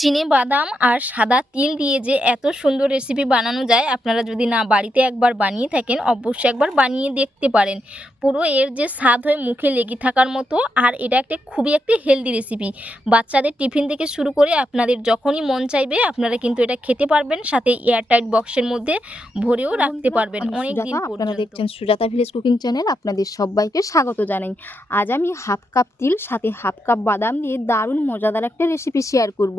চিনে বাদাম আর সাদা তিল দিয়ে যে এত সুন্দর রেসিপি বানানো যায় আপনারা যদি না বাড়িতে একবার বানিয়ে থাকেন অবশ্যই একবার বানিয়ে দেখতে পারেন। পুরো এর যে স্বাদ হয়ে মুখে লেগে থাকার মতো আর এটা একটা খুবই একটি হেলদি রেসিপি বাচ্চাদের টিফিন থেকে শুরু করে আপনাদের যখনই মন চাইবে আপনারা কিন্তু এটা খেতে পারবেন সাথে এয়ারটাইট বক্সের মধ্যে ভরেও রাখতে পারবেন অনেক দিন আপনারা দেখছেন সুজাতা ভিলেজ কুকিং চ্যানেল আপনাদের সবাইকে স্বাগত জানাই। আজ আমি হাফ কাপ তিল সাথে হাফ কাপ বাদাম দিয়ে দারুণ মজাদার একটা রেসিপি শেয়ার করব।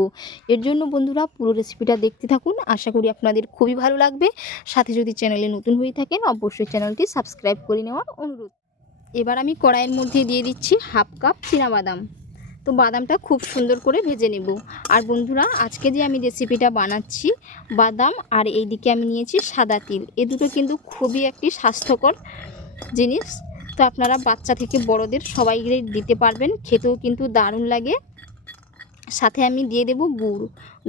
এর জন্য বন্ধুরা পুরো রেসিপিটা দেখতে থাকুন। আশা করি আপনাদের খুবই ভালো লাগবে। সাথে যদি চ্যানেলে নতুন হয়ে থাকেন, অবশ্যই চ্যানেলটি সাবস্ক্রাইব করে নেওয়ার অনুরোধ। এবার আমি কড়াইয়ের মধ্যে দিয়ে দিচ্ছি হাফ কাপ বাদাম তো বাদামটা খুব সুন্দর করে ভেজে নেব। আর বন্ধুরা, আজকে যে আমি রেসিপিটা বানাচ্ছি, বাদাম আর এইদিকে আমি নিয়েছি সাদা তিল। এ দুটো কিন্তু খুবই একটি স্বাস্থ্যকর জিনিস। তো আপনারা বাচ্চা থেকে বড়দের সবাই দিতে পারবেন। খেতেও কিন্তু দারুণ লাগে। সাথে আমি দিয়ে দেব গুড়।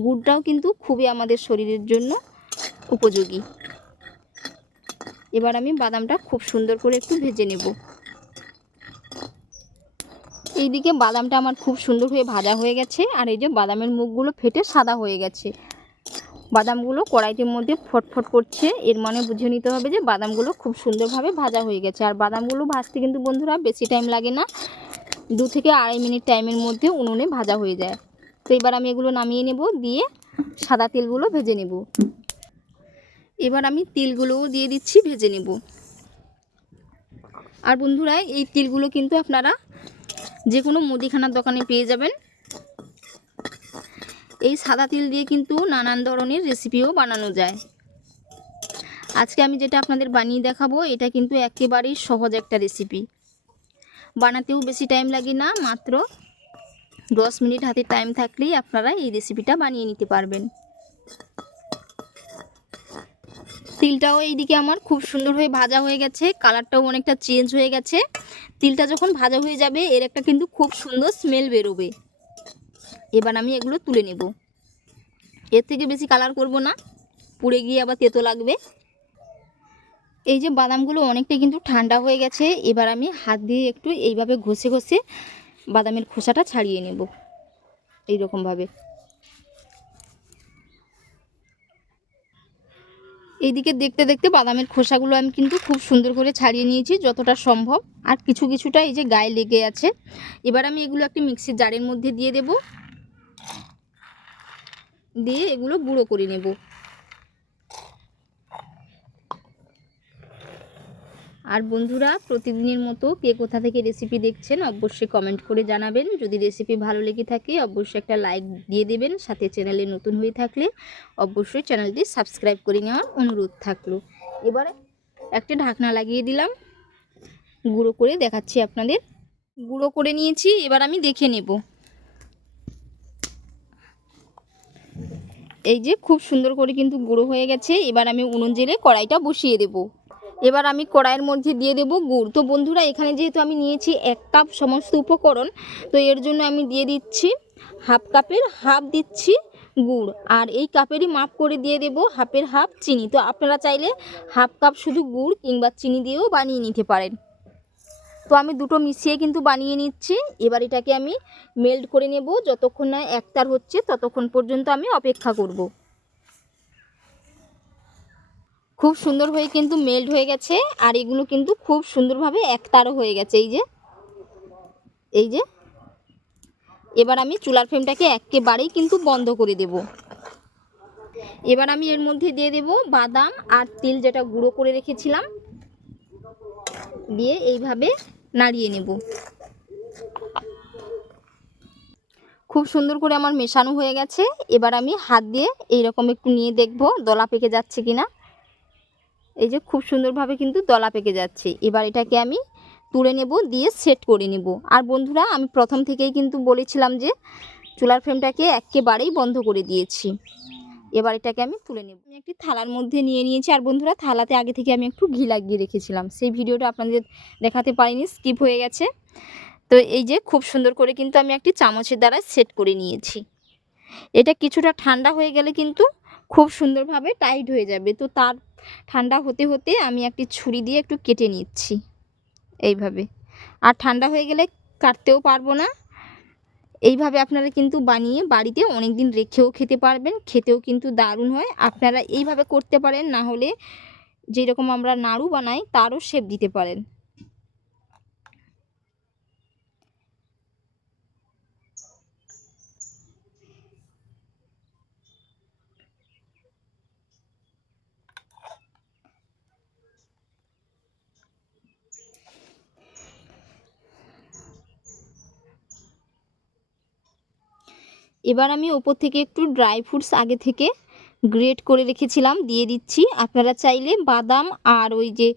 গুড়টাও কিন্তু খুবই আমাদের শরীরের জন্য উপযোগী। এবার আমি বাদামটা খুব সুন্দর করে একটু ভেজে নেব। এইদিকে বাদামটা আমার খুব সুন্দর হয়ে ভাজা হয়ে গেছে, আর এই যে বাদামের মুখগুলো ফেটে সাদা হয়ে গেছে। বাদামগুলো কড়াইটির মধ্যে ফটফট করছে, এর মানে বুঝে নিতে হবে যে বাদামগুলো খুব সুন্দরভাবে ভাজা হয়ে গেছে। আর বাদামগুলো ভাজতে কিন্তু বন্ধুরা বেশি টাইম লাগে না, দু থেকে আড়াই মিনিট টাইমের মধ্যে উনুনে ভাজা হয়ে যায়। তো এবার আমি এগুলো নামিয়ে নেব, দিয়ে সাদা তেলগুলো ভেজে নেব। এবার আমি তিলগুলোও দিয়ে দিচ্ছি, ভেজে নেব। আর বন্ধুরা, এই তিলগুলো কিন্তু আপনারা যে কোনো মুদিখানার দোকানে পেয়ে যাবেন। এই সাদা তিল দিয়ে কিন্তু নানান ধরনের রেসিপিও বানানো যায়। আজকে আমি যেটা আপনাদের বানিয়ে দেখাবো, এটা কিন্তু একেবারেই সহজ একটা রেসিপি বানাতেও বেশি টাইম লাগে না, মাত্র দশ মিনিট হাতে টাইম থাকলেই আপনারা এই রেসিপিটা বানিয়ে নিতে পারবেন। তিলটাও এইদিকে আমার খুব সুন্দর হয়ে ভাজা হয়ে গেছে কালারটাও অনেকটা চেঞ্জ হয়ে গেছে। তিলটা যখন ভাজা হয়ে যাবে, এর একটা কিন্তু খুব সুন্দর স্মেল বেরোবে। এবার আমি এগুলো তুলে নেব। এর থেকে বেশি কালার করব না, পুড়ে গিয়ে আবার তেতো লাগবে। এই যে বাদামগুলো অনেকটা কিন্তু ঠান্ডা হয়ে গেছে, এবার আমি হাত দিয়ে একটু এইভাবে ঘষে ঘষে বাদামের খোসাটা ছাড়িয়ে নেব। এই এইরকমভাবে। এইদিকে দেখতে দেখতে বাদামের খোসাগুলো আমি কিন্তু খুব সুন্দর করে ছাড়িয়ে নিয়েছি, যতটা সম্ভব। আর কিছু কিছুটা এই যে গায়ে লেগে আছে। এবার আমি এগুলো একটি মিক্সির জারের মধ্যে দিয়ে দেব। দিয়ে এগুলো গুঁড়ো করে নেব। আর বন্ধুরা, প্রতিদিনের মতো কে কোথা থেকে রেসিপি দেখছেন অবশ্যই কমেন্ট করে জানাবেন। যদি রেসিপি ভালো লেগে থাকে, অবশ্যই একটা লাইক দিয়ে দেবেন। সাথে চ্যানেলে নতুন হয়ে থাকলে অবশ্যই চ্যানেলটি সাবস্ক্রাইব করে নেওয়ার অনুরোধ থাকল। এবারে একটা ঢাকনা লাগিয়ে দিলাম। গুঁড়ো করে দেখাচ্ছি আপনাদের। গুঁড়ো করে নিয়েছি, এবার আমি দেখে নেব। এই যে খুব সুন্দর করে কিন্তু গুঁড়ো হয়ে গেছে। এবার আমি উনুন জেলে কড়াইটা বসিয়ে দেব। এবার আমি কড়াইয়ের মধ্যে দিয়ে দেব গুড়। তো বন্ধুরা, এখানে যেহেতু আমি নিয়েছি এক কাপ সমস্ত উপকরণ, তো এর জন্য আমি দিয়ে দিচ্ছি হাফ কাপের, হাফ দিচ্ছি গুড়। আর এই কাপেরই মাপ করে দিয়ে দেব হাফের হাফ চিনি। তো আপনারা চাইলে হাফ কাপ শুধু গুড় কিংবা চিনি দিয়েও বানিয়ে নিতে পারেন। তো আমি দুটো মিশিয়ে কিন্তু বানিয়ে নিচ্ছি। এবার এটাকে আমি মেল্ট করে নেব। যতক্ষণ না একতার হচ্ছে, ততক্ষণ পর্যন্ত আমি অপেক্ষা করব। খুব সুন্দর হয়ে কিন্তু মেল্ট হয়ে গেছে, আর এগুলো কিন্তু খুব সুন্দরভাবে একতারও হয়ে গেছে, এই যে। এই যে। এবার আমি চুলার ফ্লেমটাকে একেবারেই কিন্তু বন্ধ করে দেব। এবার আমি এর মধ্যে দিয়ে দেব বাদাম আর তিল যেটা গুঁড়ো করে রেখেছিলাম। দিয়ে এইভাবে নাড়িয়ে নেব। খুব সুন্দর করে আমার মেশানো হয়ে গেছে। এবার আমি হাত দিয়ে এইরকম একটু নিয়ে দেখব দলা পেকে যাচ্ছে কিনা। এই যে খুব সুন্দরভাবে কিন্তু দলা পেকে যাচ্ছে। এবার এটাকে আমি তুলে নেব, দিয়ে সেট করে নেব। আর বন্ধুরা, আমি প্রথম থেকেই কিন্তু বলেছিলাম যে চুলার ফ্রেমটাকে একেবারেই বন্ধ করে দিয়েছি। এবার এটাকে আমি তুলে নেব। আমি একটি থালার মধ্যে নিয়ে নিয়েছি। আর বন্ধুরা, থালাতে আগে থেকে আমি একটু ঘি লাগিয়ে রেখেছিলাম। সেই ভিডিওটা আপনাদের দেখাতে পারিনি স্কিপ হয়ে গেছে। তো এই যে খুব সুন্দর করে কিন্তু আমি একটি চামচের দ্বারা সেট করে নিয়েছি। এটা কিছুটা ঠান্ডা হয়ে গেলে কিন্তু খুব সুন্দরভাবে টাইট হয়ে যাবে। তো তার ঠান্ডা হতে হতে আমি একটি ছুরি দিয়ে একটু কেটে নিচ্ছি, এইভাবে। আর ঠান্ডা হয়ে গেলে কাটতেও পারব না। এইভাবে আপনারা কিন্তু বানিয়ে বাড়িতে অনেক দিন রেখেও খেতে পারবেন, খেতেও কিন্তু দারুণ হয়। আপনারা এইভাবে করতে পারেন, না হলে যেরকম আমরা নাড়ু বানাই, তারও শেপ দিতে পারেন। এবার আমি ওপর থেকে একটু ড্রাই ফ্রুটস আগে থেকে গ্রেট করে রেখেছিলাম, দিয়ে দিচ্ছি। আপনারা চাইলে বাদাম আর ওই যে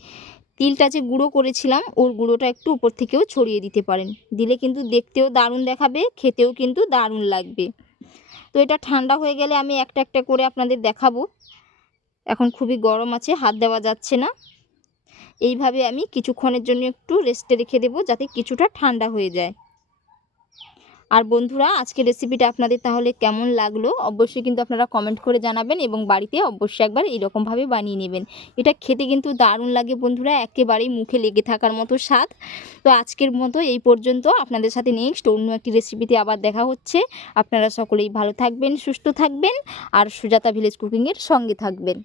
তিলটা যে গুঁড়ো করেছিলাম, ওর গুঁড়োটা একটু উপর থেকেও ছড়িয়ে দিতে পারেন। দিলে কিন্তু দেখতেও দারুণ দেখাবে, খেতেও কিন্তু দারুণ লাগবে। তো এটা ঠান্ডা হয়ে গেলে আমি একটা একটা করে আপনাদের দেখাবো। এখন খুবই গরম আছে, হাত দেওয়া যাচ্ছে না। এইভাবে আমি কিছুক্ষণের জন্য একটু রেস্টে রেখে দেবো, যাতে কিছুটা ঠান্ডা হয়ে যায়। আর বন্ধুরা, আজকের রেসিপিটা আপনাদের তাহলে কেমন লাগল? অবশ্যই কিন্তু আপনারা কমেন্ট করে জানাবেন এবং বাড়িতে অবশ্যই একবার এরকমভাবে বানিয়ে নেবেন। এটা খেতে কিন্তু দারুণ লাগে বন্ধুরা, একেবারেই মুখে লেগে থাকার মতো স্বাদ। তো আজকের মতো এই পর্যন্ত। আপনাদের সাথে নেক্সট অন্য একটি রেসিপিতে আবার দেখা হচ্ছে। আপনারা সকলেই ভালো থাকবেন, সুস্থ থাকবেন আর সুজাতা ভিলেজ কুকিংয়ের সঙ্গে থাকবেন।